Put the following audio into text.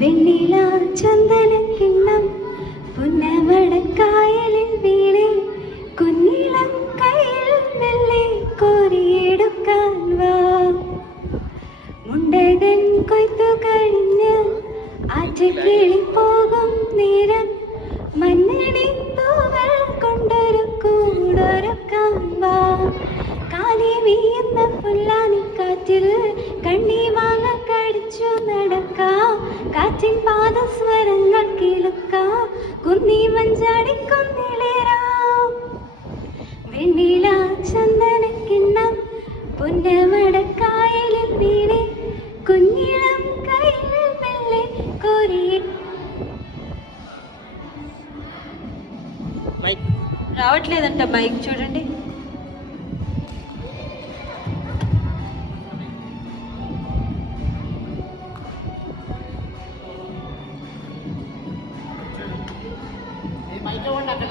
വെണ്ണില ചന്ദനക്കിണ്ണം പുന്നമടക്കായലിൽ വീണേ കുഞ്ഞിളം കയ്യിൽ മെല്ലെ കോരിയെടുക്കാൻ വാ. മുണ്ടകൻ കൊയ്ത്തു കഴിഞ്ഞ് ആറ്റക്കിളി പോകും നേരം മഞ്ഞണി തൂവൽ കൊണ്ടൊരു കൂടൊരുക്കാൻ വാ. കാലി വീയുന്ന പുല്ലാനിക്കാറ്റിൽ കണ്ണി മാങ്ങ കടിച്ചു നടക്കാം. കാറ്റിൻ പാദസ്വരങ്ങൾ കേൾക്കാം. കുന്നി മഞ്ചാടിക്കൊന്നിലേറാം. വെണ്ണില ചന്ദനക്കിണ്ണം പുന്നമടക്കായലിൽ വീണേ കുഞ്ഞിളം കയ്യിൽ മെല്ലെ കോരി. రావట్లేదంట మైక్ చూడండి. మైక్ అక్కడ